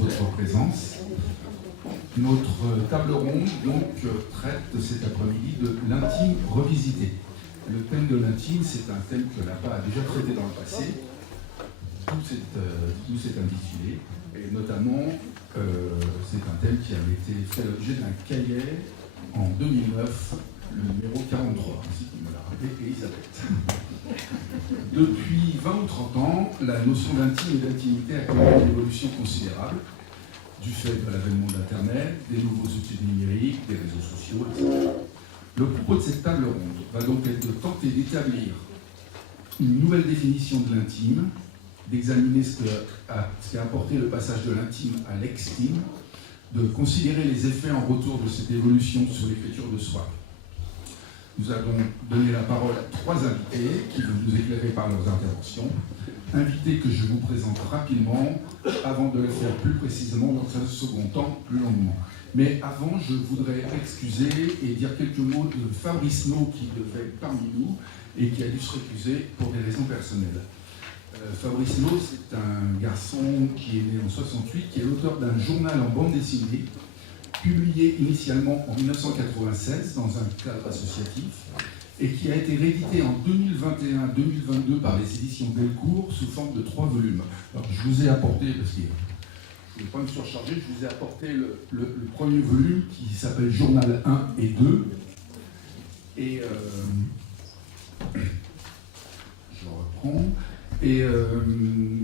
Votre présence. Notre table ronde donc traite cet après-midi de l'intime revisité. Le thème de l'intime, c'est un thème que l'APA a déjà traité dans le passé. Tout s'est intitulé, et notamment c'est un thème qui avait été fait l'objet d'un cahier en 2009, le numéro 43, ainsi que me l'a rappelé Elisabeth. Depuis 20 ou 30 ans, la notion d'intime et d'intimité a connu une évolution considérable du fait de l'avènement d'Internet, des nouveaux outils numériques, des réseaux sociaux, etc. Le propos de cette table ronde va donc être de tenter d'établir une nouvelle définition de l'intime, d'examiner ce qu'a apporté le passage de l'intime à l'extime, de considérer les effets en retour de cette évolution sur l'écriture de soi. Nous allons donner la parole à 3 invités qui vont nous éclairer par leurs interventions. Invités que je vous présente rapidement avant de le faire plus précisément dans un second temps, plus longuement. Mais avant, je voudrais excuser et dire quelques mots de Fabrice No qui devait être parmi nous et qui a dû se récuser pour des raisons personnelles. Fabrice No, c'est un garçon qui est né en 68, qui est l'auteur d'un journal en bande dessinée, publié initialement en 1996 dans un cadre associatif, et qui a été réédité en 2021-2022 par les éditions Delcourt sous forme de 3 volumes. Alors, je vous ai apporté, parce que je ne voulais pas me surcharger, je vous ai apporté le premier volume qui s'appelle Journal 1 et 2. Et je reprends. Et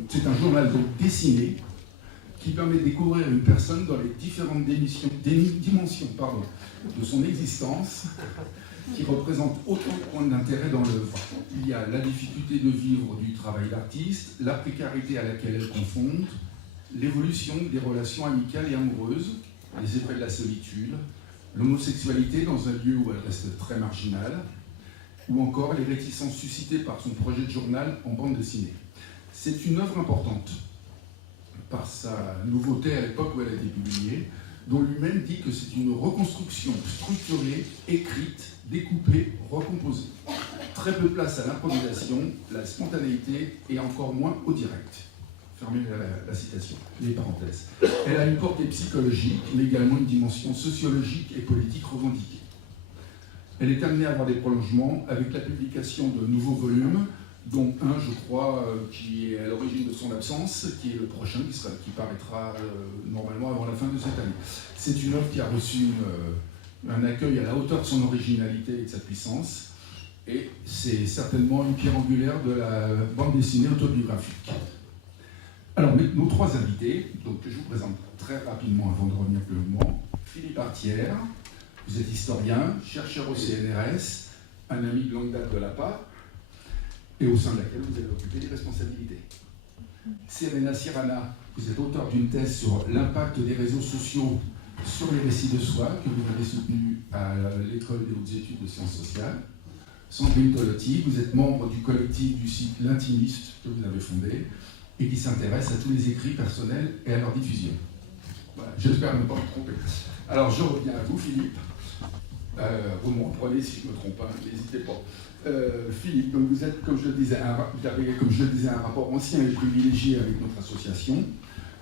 c'est un journal donc dessiné qui permet de découvrir une personne dans les différentes dimensions de son existence, qui représente autant de points d'intérêt dans l'œuvre. Il y a la difficulté de vivre du travail d'artiste, la précarité à laquelle elle confronte, l'évolution des relations amicales et amoureuses, les effets de la solitude, l'homosexualité dans un lieu où elle reste très marginale, ou encore les réticences suscitées par son projet de journal en bande dessinée. C'est une œuvre importante par sa nouveauté à l'époque où elle a été publiée, dont lui-même dit que c'est une reconstruction structurée, écrite, découpée, recomposée. Très peu de place à l'improvisation, la spontanéité et encore moins au direct. Fermez la citation, les parenthèses. Elle a une portée psychologique, mais également une dimension sociologique et politique revendiquée. Elle est amenée à avoir des prolongements avec la publication de nouveaux volumes, dont un, je crois, qui est à l'origine de son absence, qui est le prochain, qui paraîtra normalement avant la fin de cette année. C'est une œuvre qui a reçu un accueil à la hauteur de son originalité et de sa puissance, et c'est certainement une pierre angulaire de la bande dessinée autobiographique. Alors, nos 3 invités, donc, que je vous présente très rapidement avant de revenir plus longuement. Philippe Artière, vous êtes historien, chercheur au CNRS, un ami de longue date de l'APA, et au sein de laquelle vous avez occupé des responsabilités. Serena Sirana, vous êtes auteur d'une thèse sur l'impact des réseaux sociaux sur les récits de soi, que vous avez soutenu à l'École des hautes études de sciences sociales. Sandrine Tolotti, vous êtes membre du collectif du site L'Intimiste que vous avez fondé, et qui s'intéresse à tous les écrits personnels et à leur diffusion. Voilà, j'espère ne pas me tromper. Alors, je reviens à vous, Philippe. Vous me reprenez si je ne me trompe pas, n'hésitez pas. Philippe, vous êtes, comme je le disais, un rapport ancien et privilégié avec notre association.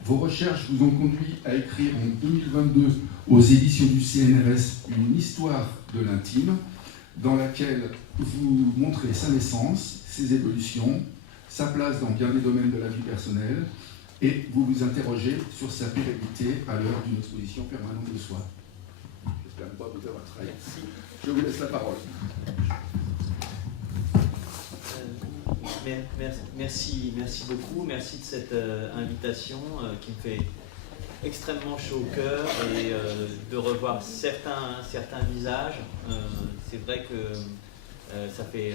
Vos recherches vous ont conduit à écrire en 2022 aux éditions du CNRS une histoire de l'intime, dans laquelle vous montrez sa naissance, ses évolutions, sa place dans bien des domaines de la vie personnelle, et vous vous interrogez sur sa pérennité à l'heure d'une exposition permanente de soi. J'espère ne pas vous avoir trahi. Je vous laisse la parole. Merci beaucoup, merci de cette invitation qui me fait extrêmement chaud au cœur et de revoir certains visages. C'est vrai que ça fait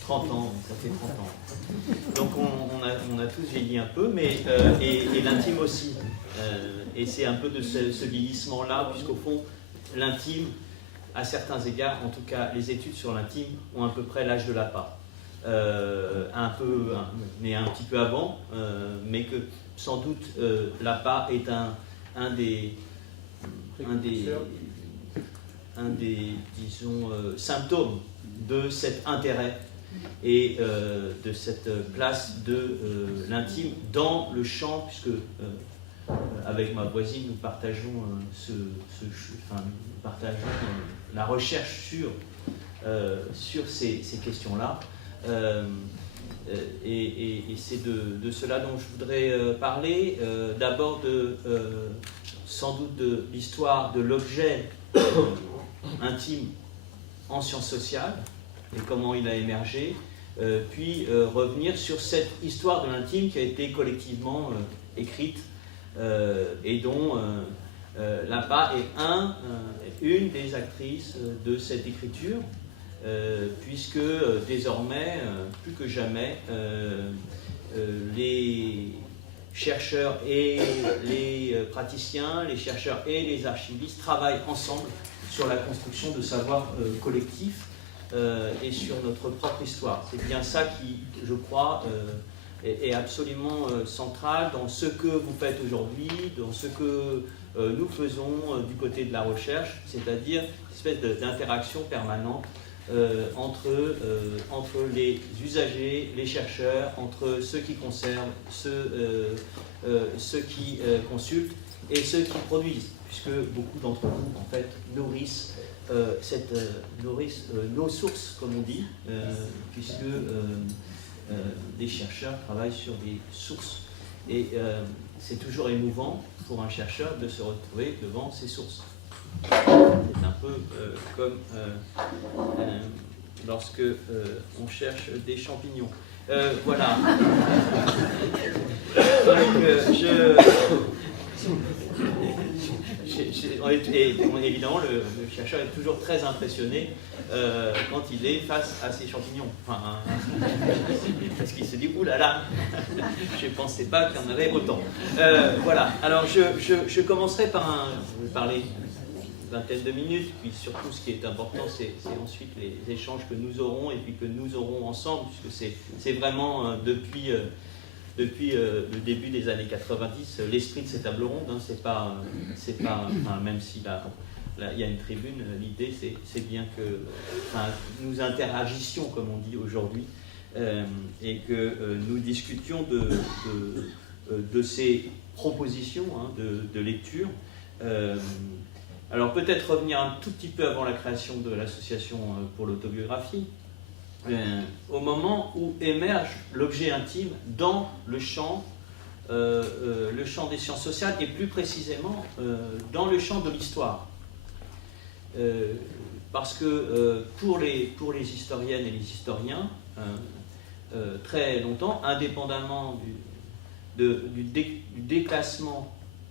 30 ans, ça fait 30 ans. Donc on a tous vieilli un peu, mais et l'intime aussi. Et c'est un peu de ce vieillissement-là, puisqu'au fond, l'intime, à certains égards, en tout cas les études sur l'intime, ont à peu près l'âge de l'APA. Mais un petit peu avant, mais que sans doute, l'appât est un des disons, symptômes de cet intérêt et de cette place de l'intime dans le champ, puisque avec ma voisine, nous partageons, nous partageons la recherche sur ces questions-là. Et c'est de cela dont je voudrais parler. D'abord, sans doute de l'histoire de l'objet intime en sciences sociales et comment il a émergé, puis revenir sur cette histoire de l'intime qui a été collectivement écrite et dont l'appât est une des actrices de cette écriture, puisque désormais, plus que jamais, les chercheurs et les praticiens, les chercheurs et les archivistes travaillent ensemble sur la construction de savoirs collectifs et sur notre propre histoire. C'est bien ça qui, je crois, est absolument central dans ce que vous faites aujourd'hui, dans ce que nous faisons du côté de la recherche, c'est-à-dire une espèce d'interaction permanente entre les usagers, les chercheurs, entre ceux qui conservent, ceux qui consultent et ceux qui produisent, puisque beaucoup d'entre vous, en fait, nourrissent nos sources, comme on dit, puisque des chercheurs travaillent sur des sources. Et c'est toujours émouvant pour un chercheur de se retrouver devant ses sources. C'est un peu comme lorsque on cherche des champignons. Voilà. Donc, évidemment, le chercheur est toujours très impressionné quand il est face à ces champignons. Enfin, parce qu'il se dit, oulala, je ne pensais pas qu'il y en avait autant. Voilà, alors je commencerai par je vais parler une vingtaine de minutes, puis surtout ce qui est important, c'est ensuite les échanges que nous aurons et puis que nous aurons ensemble, puisque c'est vraiment depuis le début des années 90, l'esprit de ces tables rondes, hein, c'est pas enfin, même si là, il y a une tribune, l'idée c'est bien que nous interagissions, comme on dit aujourd'hui, et que nous discutions de ces propositions de lecture. Alors peut-être revenir un tout petit peu avant la création de l'association pour l'autobiographie, au moment où émerge l'objet intime dans le champ des sciences sociales et plus précisément dans le champ de l'histoire. Parce que pour les historiennes et les historiens, très longtemps, indépendamment du déclassement,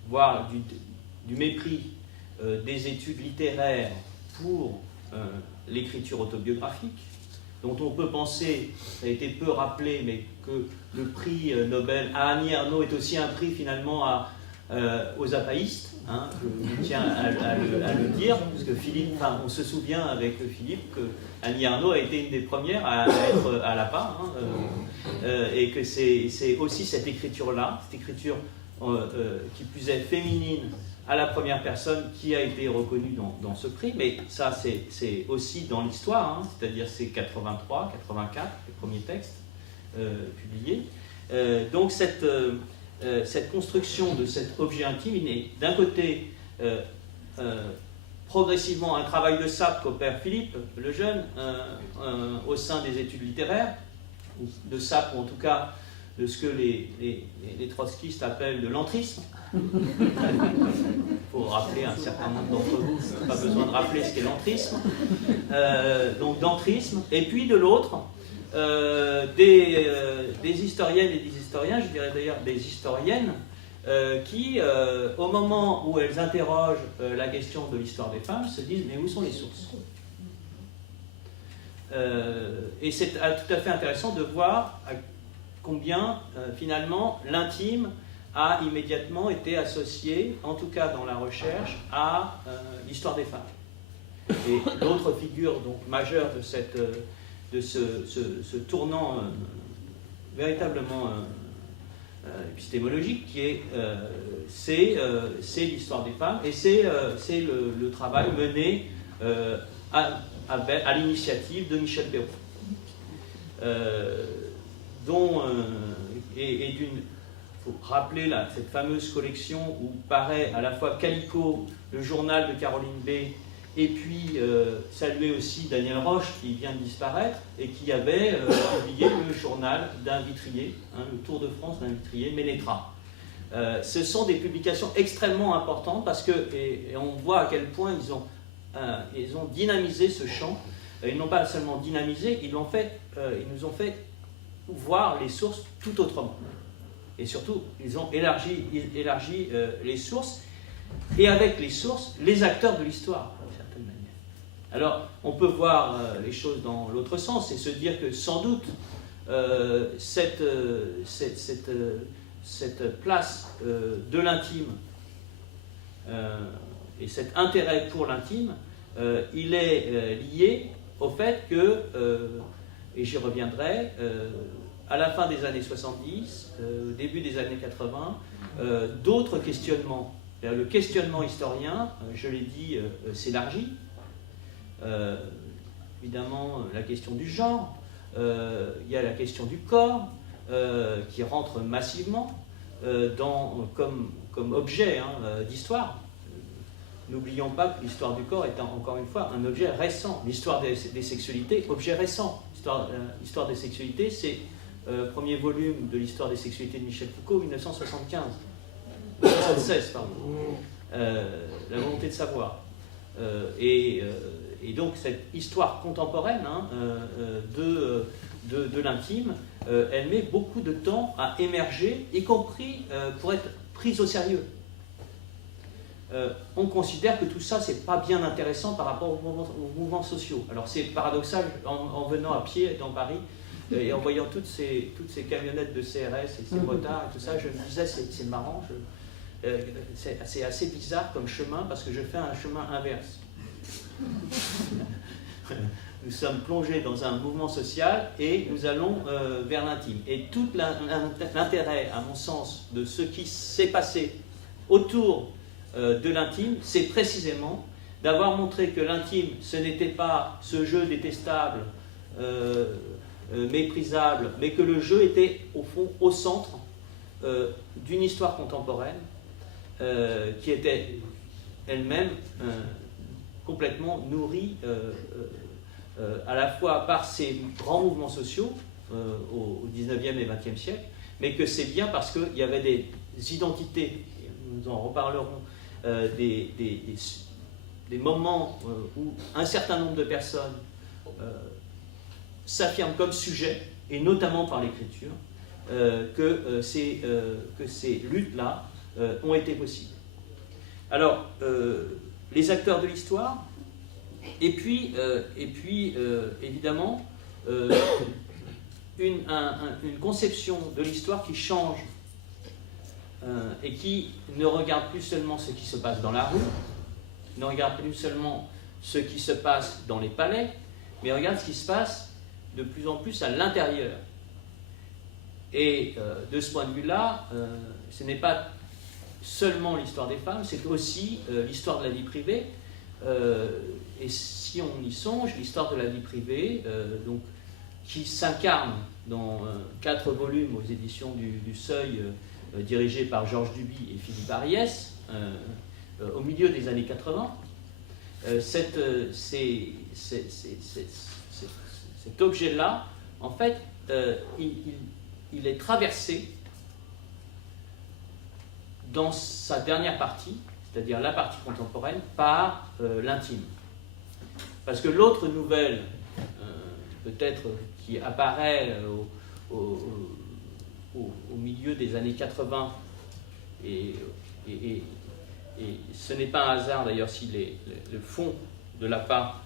voire du mépris des études littéraires pour l'écriture autobiographique, dont on peut penser, ça a été peu rappelé, mais que le prix Nobel à Annie Ernaux est aussi un prix finalement aux appaïstes, hein, je tiens à le dire, parce que on se souvient avec Philippe que Annie Ernaux a été une des premières à être à l'appât, et que c'est aussi cette écriture-là, cette écriture qui plus est féminine, à la première personne qui a été reconnue dans ce prix, mais ça c'est aussi dans l'histoire, hein, c'est-à-dire c'est 83, 84, les premiers textes publiés. Donc cette construction de cet objet intime, il est d'un côté progressivement un travail de sape qu'opère Philippe, le jeune, au sein des études littéraires, de sape ou en tout cas de ce que les trotskistes appellent de l'entrisme. Pour rappeler un certain nombre d'entre vous, pas besoin de rappeler ce qu'est l'entrisme. Donc d'entrisme, et puis de l'autre, des historiennes et des historiens, je dirais d'ailleurs des historiennes, qui, au moment où elles interrogent la question de l'histoire des femmes, se disent mais où sont les sources ? Et c'est tout à fait intéressant de voir combien finalement l'intime a immédiatement été associé, en tout cas dans la recherche, à l'histoire des femmes. Et l'autre figure donc majeure de ce tournant véritablement épistémologique qui est c'est l'histoire des femmes et c'est le travail mené à l'initiative de Michel Perrault. Il faut rappeler cette fameuse collection où paraît à la fois Calicot, le journal de Caroline B, et puis saluer aussi Daniel Roche qui vient de disparaître et qui avait publié le journal d'un vitrier, le Tour de France d'un vitrier, Ménétra. Ce sont des publications extrêmement importantes parce que, et on voit à quel point ils ont dynamisé ce champ. Ils n'ont pas seulement dynamisé, ils nous ont fait voir les sources tout autrement. Et surtout, ils ont élargi les sources, et avec les sources, les acteurs de l'histoire, d'une certaine manière. Alors, on peut voir les choses dans l'autre sens, et se dire que sans doute, cette place de l'intime, et cet intérêt pour l'intime, il est lié au fait que, et j'y reviendrai, à la fin des années 70, au début des années 80, d'autres questionnements. Le questionnement historien, je l'ai dit, s'élargit. Évidemment, la question du genre, il y a la question du corps, qui rentre massivement comme objet d'histoire. N'oublions pas que l'histoire du corps est encore une fois un objet récent. L'histoire des sexualités, objet récent. L'histoire des sexualités, c'est premier volume de l'histoire des sexualités de Michel Foucault, 1975. 1976, pardon. La volonté de savoir. Et donc cette histoire contemporaine de l'intime, elle met beaucoup de temps à émerger, y compris pour être prise au sérieux. On considère que tout ça, c'est pas bien intéressant par rapport aux mouvements sociaux. Alors c'est paradoxal, en venant à pied dans Paris, et en voyant toutes ces camionnettes de CRS et ces motards et tout ça, je me disais, c'est marrant, c'est assez bizarre comme chemin, parce que je fais un chemin inverse. Nous sommes plongés dans un mouvement social et nous allons vers l'intime. Et tout l'intérêt, à mon sens, de ce qui s'est passé autour de l'intime, c'est précisément d'avoir montré que l'intime, ce n'était pas ce jeu détestable, méprisable, mais que le jeu était au fond au centre d'une histoire contemporaine qui était elle-même complètement nourrie à la fois par ces grands mouvements sociaux au 19e et 20e siècle, mais que c'est bien parce qu'il y avait des identités, nous en reparlerons, des moments où un certain nombre de personnes s'affirment comme sujets, et notamment par l'écriture, que ces luttes-là ont été possibles. Alors, les acteurs de l'histoire, et puis évidemment, une conception de l'histoire qui change et qui ne regarde plus seulement ce qui se passe dans la rue, ne regarde plus seulement ce qui se passe dans les palais, mais regarde ce qui se passe de plus en plus à l'intérieur. Et de ce point de vue-là, ce n'est pas seulement l'histoire des femmes, c'est aussi l'histoire de la vie privée. Et si on y songe, l'histoire de la vie privée, donc, qui s'incarne dans 4 volumes aux éditions du Seuil, dirigés par Georges Duby et Philippe Ariès, au milieu des années 80, cet objet-là, en fait, il est traversé dans sa dernière partie, c'est-à-dire la partie contemporaine, par l'intime. Parce que l'autre nouvelle, peut-être qui apparaît au milieu des années 80, et ce n'est pas un hasard d'ailleurs si le fond de la part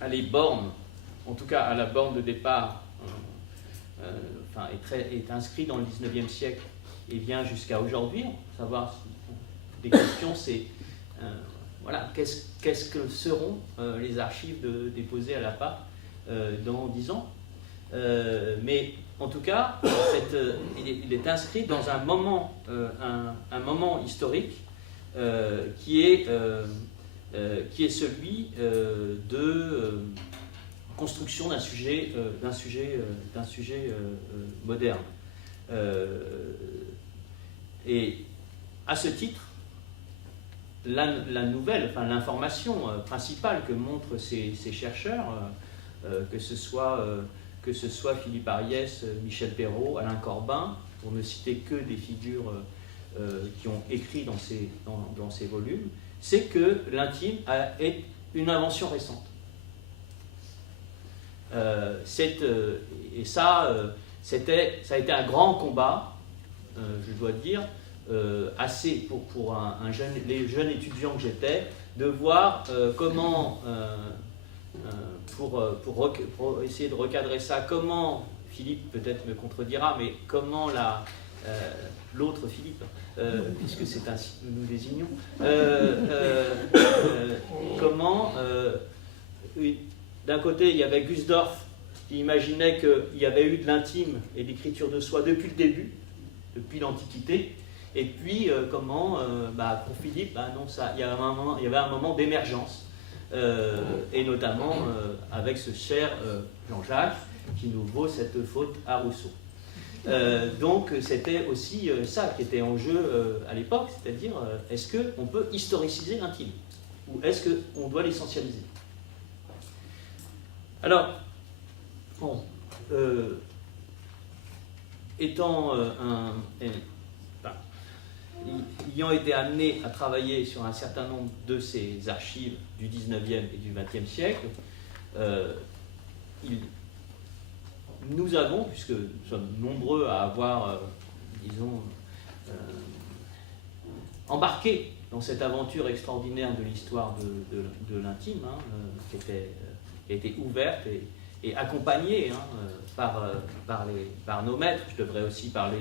à les bornes, en tout cas à la borne de départ, est inscrit dans le 19e siècle et vient jusqu'à aujourd'hui. Savoir des questions, c'est voilà, qu'est-ce que seront les archives déposées à la PA dans 10 ans, mais en tout cas, il est inscrit dans un moment historique qui est celui de construction d'un sujet moderne. Et à ce titre, la nouvelle, enfin l'information principale que montrent ces chercheurs, que ce soit Philippe Ariès, Michel Perrault, Alain Corbin, pour ne citer que des figures qui ont écrit dans ces volumes, c'est que l'intime est une invention récente. Et ça a été un grand combat, je dois dire, assez pour les jeunes étudiants que j'étais, de voir comment, pour essayer de recadrer ça, comment, Philippe peut-être me contredira, mais comment l'autre Philippe, puisque c'est ainsi que nous désignons, comment, d'un côté, il y avait Gusdorf qui imaginait qu'il y avait eu de l'intime et de l'écriture de soi depuis le début, depuis l'Antiquité, et puis comment, pour Philippe, non, il y avait un moment d'émergence, et notamment avec ce cher Jean-Jacques qui nous vaut cette faute à Rousseau. Donc c'était aussi ça qui était en jeu à l'époque, c'est-à-dire est-ce qu'on peut historiciser l'intime ou est-ce qu'on doit l'essentialiser? Alors, bon, ayant été amené à travailler sur un certain nombre de ces archives du 19e et du 20e siècle, nous avons, puisque nous sommes nombreux à avoir, embarqué dans cette aventure extraordinaire de l'histoire de l'intime, qui a été ouverte et accompagnée par nos maîtres. Je devrais aussi parler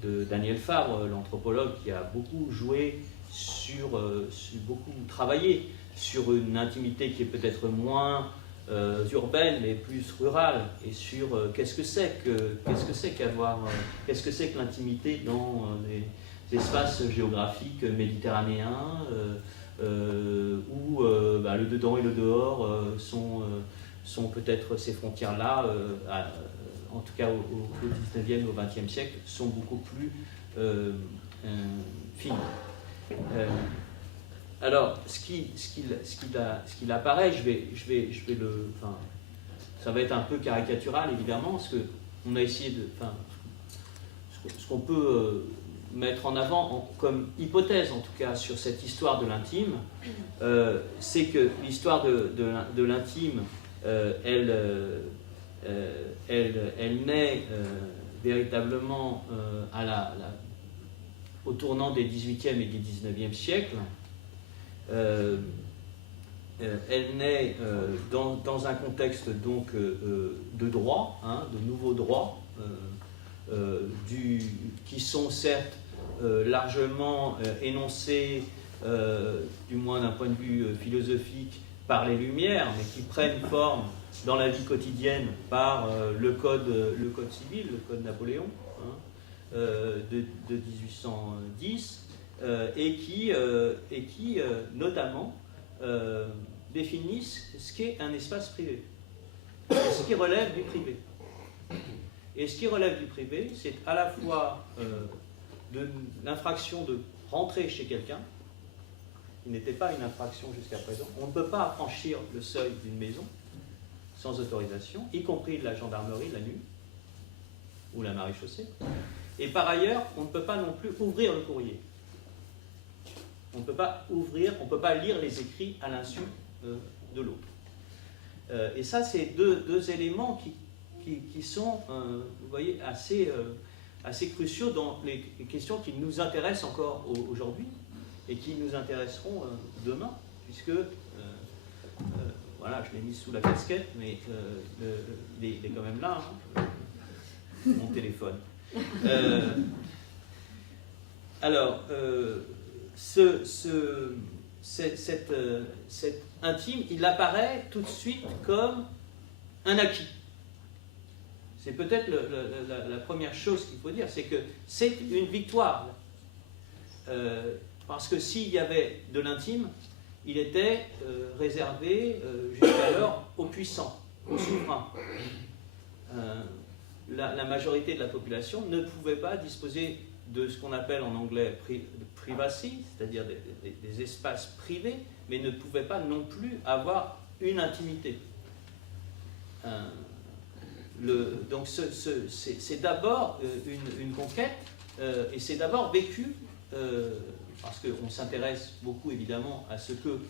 de Daniel Fabre, l'anthropologue, qui a beaucoup joué beaucoup travaillé sur une intimité qui est peut-être moins urbaine mais plus rurale, et sur qu'est-ce que c'est que l'intimité dans les espaces géographiques méditerranéens où le dedans et le dehors sont peut-être ces frontières-là, en tout cas au 19e et au 20e siècle, sont beaucoup plus fines. Alors, ce qu'il apparaît, ça va être un peu caricatural évidemment, parce qu'on a essayé ce qu'on peut mettre en avant comme hypothèse, en tout cas, sur cette histoire de l'intime, c'est que l'histoire de l'intime, elle naît véritablement au tournant des 18e et des 19e siècles. Elle naît dans un contexte donc de droit, de nouveaux droits, qui sont certes largement énoncés, du moins d'un point de vue philosophique, par les Lumières, mais qui prennent forme dans la vie quotidienne par le code civil, le code Napoléon de 1810, et qui notamment définissent ce qu'est un espace privé, ce qui relève du privé. Et ce qui relève du privé, c'est à la fois de l'infraction de rentrer chez quelqu'un, qui n'était pas une infraction jusqu'à présent. On ne peut pas franchir le seuil d'une maison sans autorisation, y compris de la gendarmerie la nuit, ou la maréchaussée. Et par ailleurs, on ne peut pas non plus ouvrir le courrier. On ne peut pas lire les écrits à l'insu de l'autre. Et ça, c'est deux éléments qui sont, vous voyez, assez cruciaux dans les questions qui nous intéressent encore aujourd'hui et qui nous intéresseront demain, puisque, voilà, je l'ai mis sous la casquette, mais il est quand même là, mon téléphone. Alors, cet intime, il apparaît tout de suite comme un acquis. C'est peut-être la première chose qu'il faut dire, c'est que c'est une victoire. Parce que s'il y avait de l'intime, il était réservé jusqu'alors aux puissants, aux souverains. La majorité de la population ne pouvait pas disposer de ce qu'on appelle en anglais privacy, c'est-à-dire des espaces privés, mais ne pouvait pas non plus avoir une intimité. Donc c'est d'abord une conquête, et c'est d'abord vécu, parce qu'on s'intéresse beaucoup évidemment à ce que,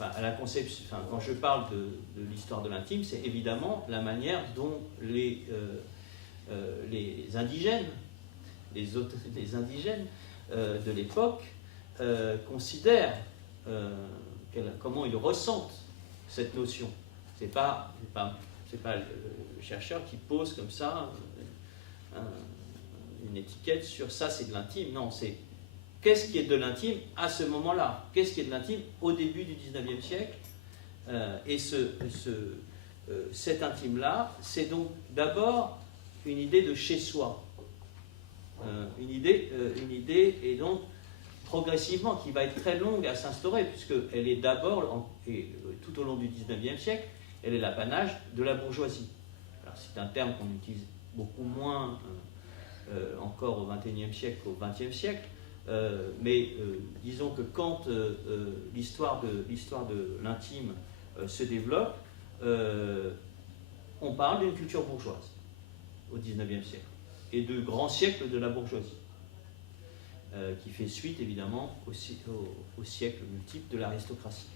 à la conception, quand je parle de l'histoire de l'intime, c'est évidemment la manière dont les indigènes, les indigènes de l'époque considèrent, comment ils ressentent cette notion. C'est pas le chercheur qui pose comme ça une étiquette sur ça, c'est de l'intime. Non, c'est qu'est-ce qui est de l'intime à ce moment-là? Qu'est-ce qui est de l'intime au début du 19e siècle? Et cet intime-là, c'est donc d'abord une idée de chez-soi. Une idée et donc progressivement qui va être très longue à s'instaurer, puisqu'elle est d'abord, et tout au long du 19e siècle, elle est l'apanage de la bourgeoisie. Alors c'est un terme qu'on utilise beaucoup moins encore au XXIe siècle qu'au XXe siècle, mais disons que quand l'histoire de l'intime se développe, on parle d'une culture bourgeoise au XIXe siècle, et de grands siècles de la bourgeoisie, qui fait suite évidemment au siècle multiple de l'aristocratie.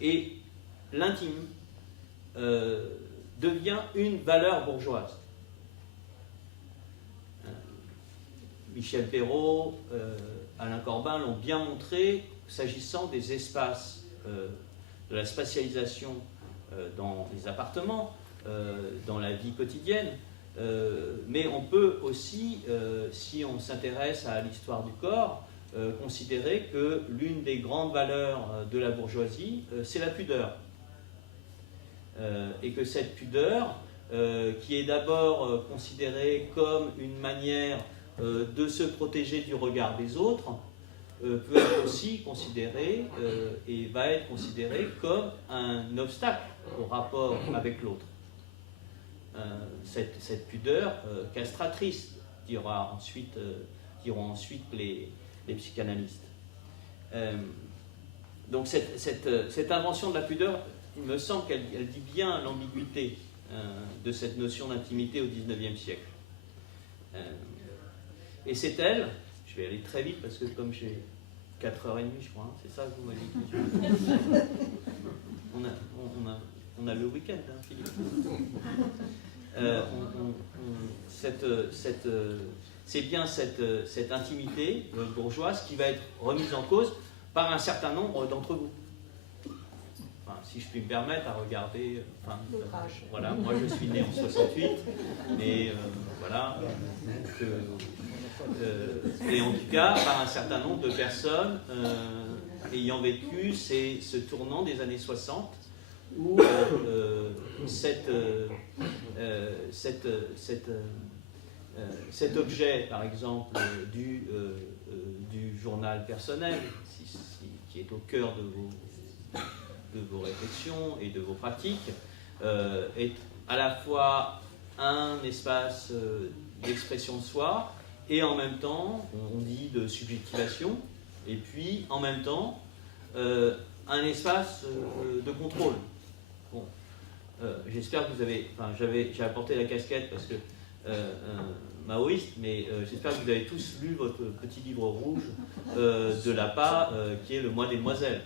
Et l'intime devient une valeur bourgeoise. Michel Perrault, Alain Corbin l'ont bien montré s'agissant des espaces, de la spatialisation dans les appartements, dans la vie quotidienne, mais on peut aussi, si on s'intéresse à l'histoire du corps, considérer que l'une des grandes valeurs de la bourgeoisie, c'est la pudeur. Et que cette pudeur, qui est d'abord considérée comme une manière de se protéger du regard des autres, peut être aussi considérée et va être considérée comme un obstacle au rapport avec l'autre. Cette pudeur castratrice, diront ensuite les psychanalystes. Donc cette invention de la pudeur, il me semble qu'elle dit bien l'ambiguïté de cette notion d'intimité au XIXe siècle. Et c'est elle, je vais aller très vite parce que comme j'ai 4h30 je crois, c'est ça que vous m'avez dit. On a le week-end, hein, Philippe. C'est bien cette intimité bourgeoise qui va être remise en cause par un certain nombre d'entre vous. Enfin, si je puis me permettre à regarder, voilà, moi je suis né en 68, mais voilà, et en tout cas par un certain nombre de personnes ayant vécu ce tournant des années 60, où cet objet, par exemple, du journal personnel, qui est au cœur de vos réflexions et de vos pratiques, est à la fois un espace d'expression de soi, et en même temps, on dit de subjectivation, et puis en même temps, un espace de contrôle. Bon. J'espère que vous avez... j'ai apporté la casquette parce que maoïste, mais j'espère que vous avez tous lu votre petit livre rouge de Lapa, qui est Le Mois des Demoiselles,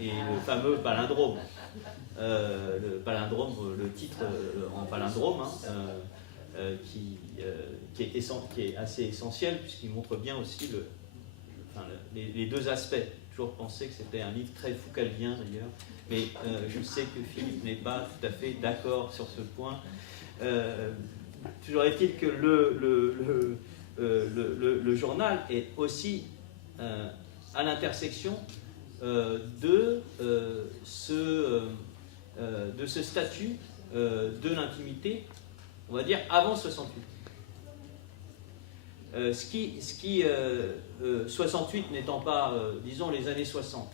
et le fameux palindrome. Le palindrome, le titre en palindrome, qui est assez essentiel, puisqu'il montre bien aussi les deux aspects. J'ai toujours pensé que c'était un livre très foucaldien d'ailleurs, mais je sais que Philippe n'est pas tout à fait d'accord sur ce point. Toujours est-il que le journal est aussi à l'intersection de ce statut de l'intimité on va dire avant 68. 68 n'étant pas, disons, les années 60,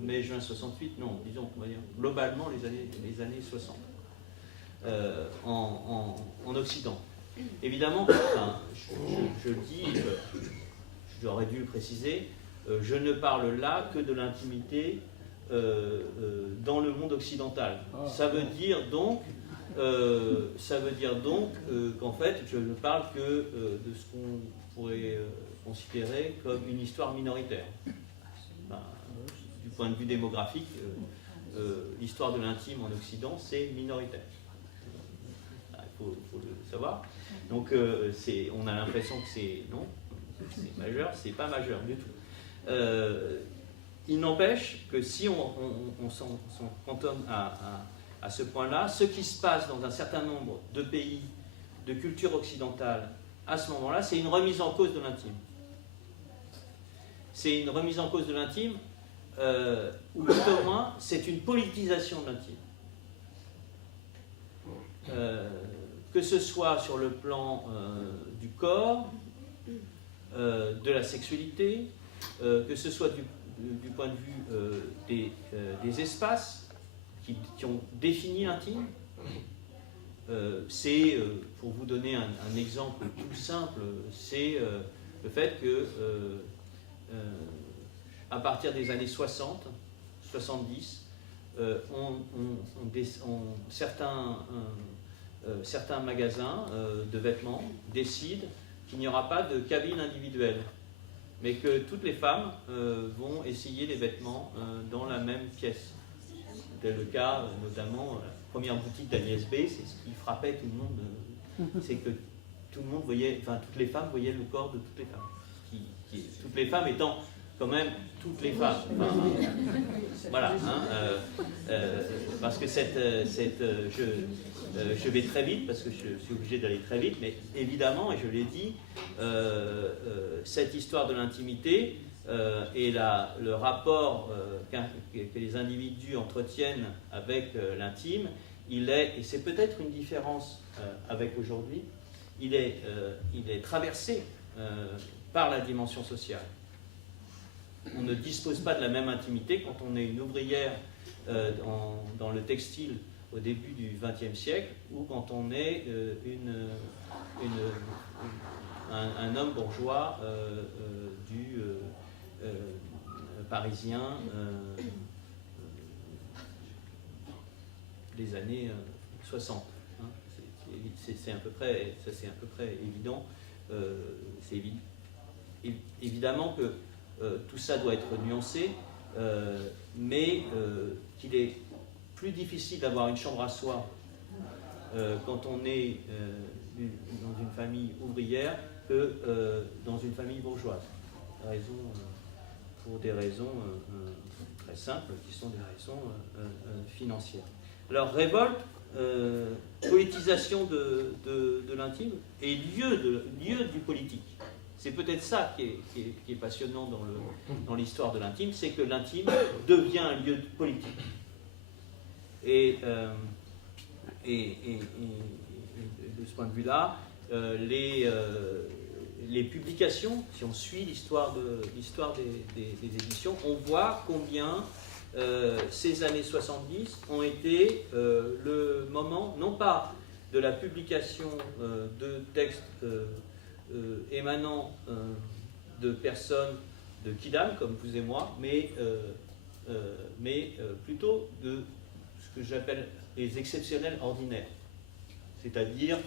mai-juin 68, non, disons, on va dire, globalement les années 60, en Occident. Évidemment, enfin, je le dis, j'aurais dû le préciser, je ne parle là que de l'intimité dans le monde occidental. Ça veut dire donc qu'en fait, je ne parle que de ce qu'on pourrait considérer comme une histoire minoritaire. Enfin, du point de vue démographique, l'histoire de l'intime en Occident, c'est minoritaire. Il faut le savoir. Donc, on a l'impression que c'est majeur, c'est pas majeur du tout. Il n'empêche que si on s'en cantonne à ce point-là, ce qui se passe dans un certain nombre de pays, de culture occidentale, à ce moment-là, c'est une remise en cause de l'intime. C'est une remise en cause de l'intime, ou tout au moins, c'est une politisation de l'intime. Que ce soit sur le plan du corps, de la sexualité, que ce soit du point de vue des espaces qui ont défini l'intime. C'est, pour vous donner un exemple tout simple, c'est le fait que à partir des années 60, 70, certains magasins de vêtements décident qu'il n'y aura pas de cabine individuelle, mais que toutes les femmes vont essayer les vêtements dans la même pièce. C'était le cas, notamment, la première boutique d'Agnès B, c'est ce qui frappait tout le monde, c'est que tout le monde voyait, enfin toutes les femmes voyaient le corps de toutes les femmes. Toutes les femmes étant quand même toutes les femmes. Enfin, voilà, parce que je vais très vite, parce que je suis obligé d'aller très vite, mais évidemment, et je l'ai dit, cette histoire de l'intimité et le rapport que les individus entretiennent avec l'intime, et c'est peut-être une différence avec aujourd'hui, il est traversé par la dimension sociale. On ne dispose pas de la même intimité quand on est une ouvrière dans le textile au début du XXe siècle ou quand on est un homme bourgeois parisien des années 60. Hein. C'est à peu près évident. C'est évidemment que tout ça doit être nuancé, mais qu'il est plus difficile d'avoir une chambre à soi quand on est dans une famille ouvrière que dans une famille bourgeoise. Pour des raisons très simples, qui sont des raisons financières. Alors, révolte, politisation de l'intime et lieu du politique. C'est peut-être ça qui est passionnant dans l'histoire de l'intime, c'est que l'intime devient un lieu politique. Et de ce point de vue-là, les publications, si on suit l'histoire des éditions, on voit combien ces années 70 ont été le moment, non pas de la publication de textes émanant de personnes de Kidam, comme vous et moi, mais plutôt de ce que j'appelle les exceptionnels ordinaires, c'est-à-dire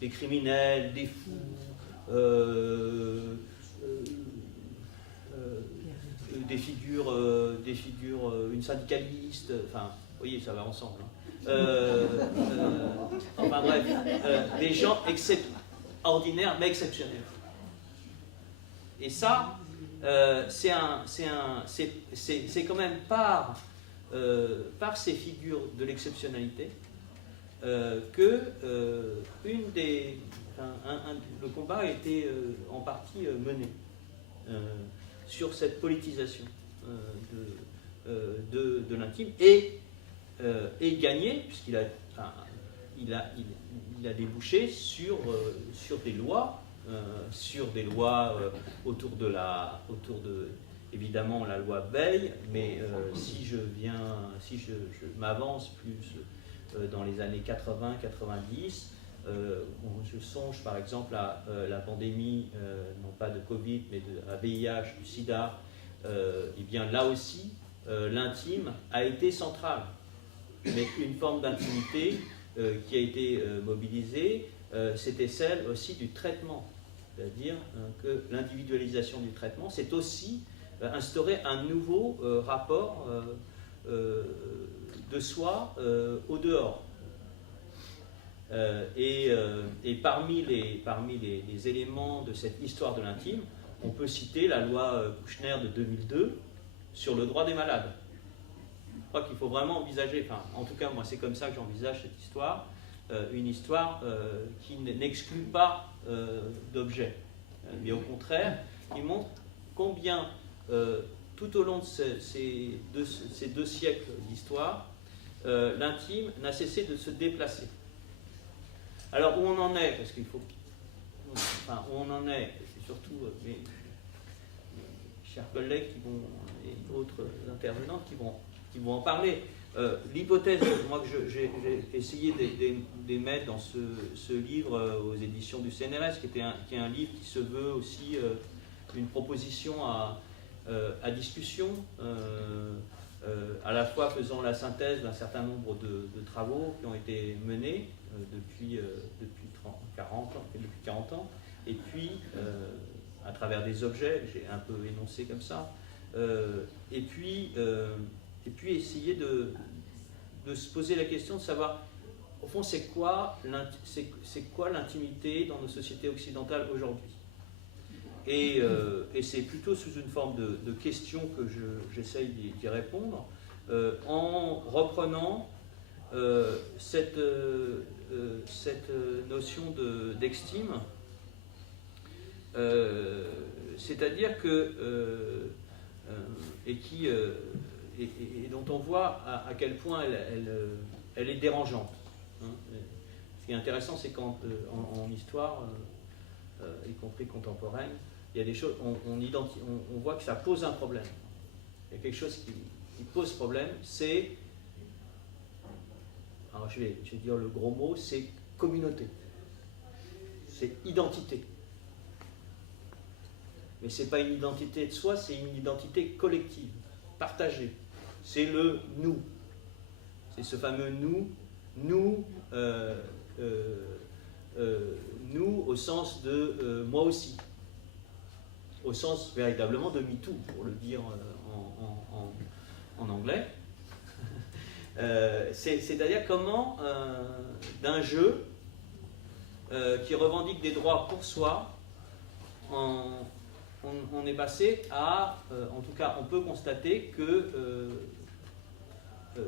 des criminels, des fous, des figures, une syndicaliste, enfin, vous voyez, ça va ensemble. Enfin bref, des gens ordinaires mais exceptionnels. Et ça, c'est quand même par ces figures de l'exceptionnalité que le combat a été en partie mené sur cette politisation de l'intime et gagné, puisqu'il il a débouché sur des lois, autour de évidemment la loi Veil, mais si je m'avance plus dans les années 80-90, je songe par exemple à la pandémie, non pas de Covid, mais de la VIH, du sida, et bien là aussi, l'intime a été central, mais une forme d'intimité qui a été mobilisée, c'était celle aussi du traitement. C'est-à-dire que l'individualisation du traitement, c'est aussi instaurer un nouveau rapport de soi au dehors. Et parmi les éléments de cette histoire de l'intime, on peut citer la loi Kouchner de 2002 sur le droit des malades. Je crois qu'il faut vraiment envisager, enfin, en tout cas moi c'est comme ça que j'envisage cette histoire, une histoire qui n'exclut pas d'objet, mais au contraire qui montre combien tout au long de ces deux siècles d'histoire, l'intime n'a cessé de se déplacer. Alors où on en est, parce qu'il faut, enfin où on en est, c'est surtout mes chers collègues et autres intervenants qui vont en parler. L'hypothèse, moi que j'ai essayé d'émettre dans ce livre aux éditions du CNRS, qui est un livre qui se veut aussi une proposition à discussion, à la fois faisant la synthèse d'un certain nombre de travaux qui ont été menés depuis 40 ans, et puis à travers des objets, j'ai un peu énoncé comme ça, et puis essayer de se poser la question de savoir, au fond, c'est quoi l'intimité dans nos sociétés occidentales aujourd'hui. Et c'est plutôt sous une forme de question que j'essaye d'y répondre, en reprenant cette notion d'estime, c'est-à-dire que et dont on voit à quel point elle est dérangeante. Hein. Ce qui est intéressant, c'est quand en histoire, y compris contemporaine, il y a des choses, on voit que ça pose un problème. Il y a quelque chose qui pose problème, c'est, alors je vais dire le gros mot, c'est communauté, c'est identité. Mais ce n'est pas une identité de soi, c'est une identité collective, partagée. C'est le nous. C'est ce fameux nous au sens de moi aussi. Au sens véritablement de MeToo, pour le dire en anglais. C'est-à-dire comment, d'un jeu qui revendique des droits pour soi, on est passé à, en tout cas, on peut constater que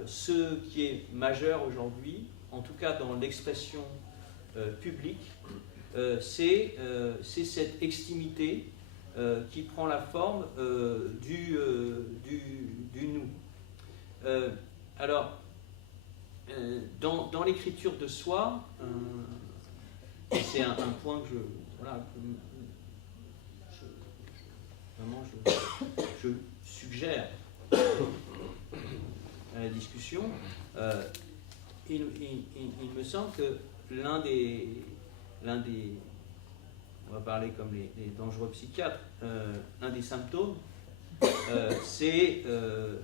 ce qui est majeur aujourd'hui, en tout cas dans l'expression publique, c'est cette extimité qui prend la forme du nous. Alors, dans l'écriture de soi, c'est un point que je suggère à la discussion. Il me semble que l'un des on va parler comme les dangereux psychiatres, un des symptômes, c'est le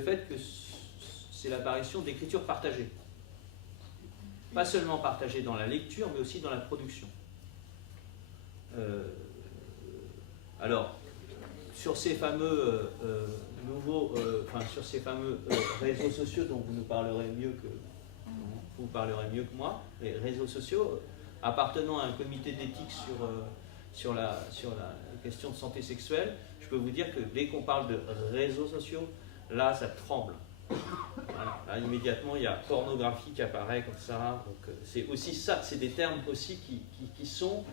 fait que c'est l'apparition d'écriture partagée. Pas seulement partagée dans la lecture, mais aussi dans la production. Alors, sur ces fameux sur ces fameux réseaux sociaux dont vous nous parlerez mieux que moi, les réseaux sociaux appartenant à un comité d'éthique sur la question de santé sexuelle, je peux vous dire que dès qu'on parle de réseaux sociaux, là ça tremble. Voilà. Là, immédiatement il y a pornographie qui apparaît comme ça. Donc c'est aussi ça, c'est des termes aussi qui sont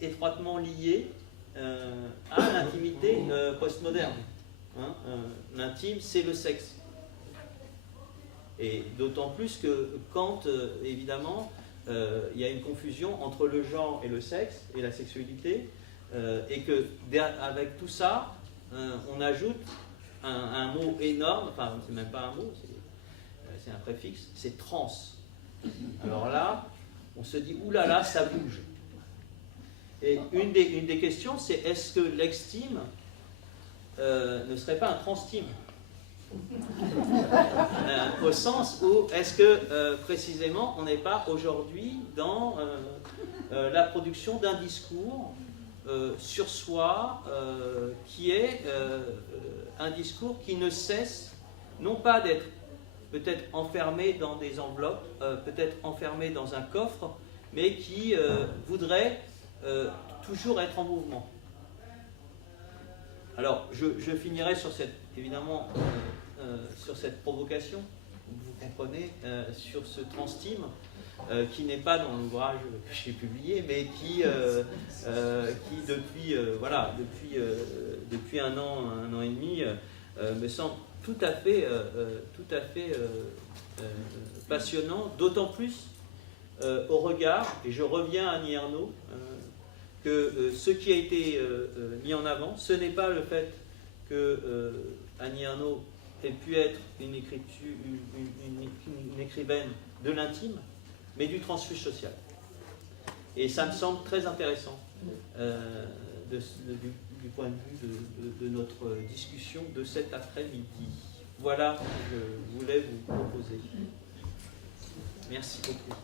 étroitement liés à l'intimité postmoderne. Hein, l'intime, c'est le sexe. Et d'autant plus que quand, évidemment, il y a une confusion entre le genre et le sexe et la sexualité, et que avec tout ça, on ajoute un mot énorme, enfin c'est même pas un mot, c'est un préfixe, c'est trans. Alors là, on se dit, oulala, ça bouge. Et une des questions, c'est est-ce que l'ex-team ne serait pas un trans-team? Au sens où, est-ce que précisément, on n'est pas aujourd'hui dans la production d'un discours sur soi, qui est un discours qui ne cesse, non pas d'être peut-être enfermé dans des enveloppes, peut-être enfermé dans un coffre, mais qui voudrait toujours être en mouvement. Alors, je finirai sur cette, évidemment, sur cette provocation, vous comprenez, sur ce trans-team, qui n'est pas dans l'ouvrage que j'ai publié, mais qui depuis, voilà, depuis un an et demi, me semble tout à fait passionnant, d'autant plus au regard, et je reviens à Annie Ernaux, que ce qui a été mis en avant, ce n'est pas le fait que Annie Ernaux ait pu être une écrivaine de l'intime, mais du transfuge social. Et ça me semble très intéressant du point de vue de notre discussion de cet après-midi. Voilà ce que je voulais vous proposer. Merci beaucoup.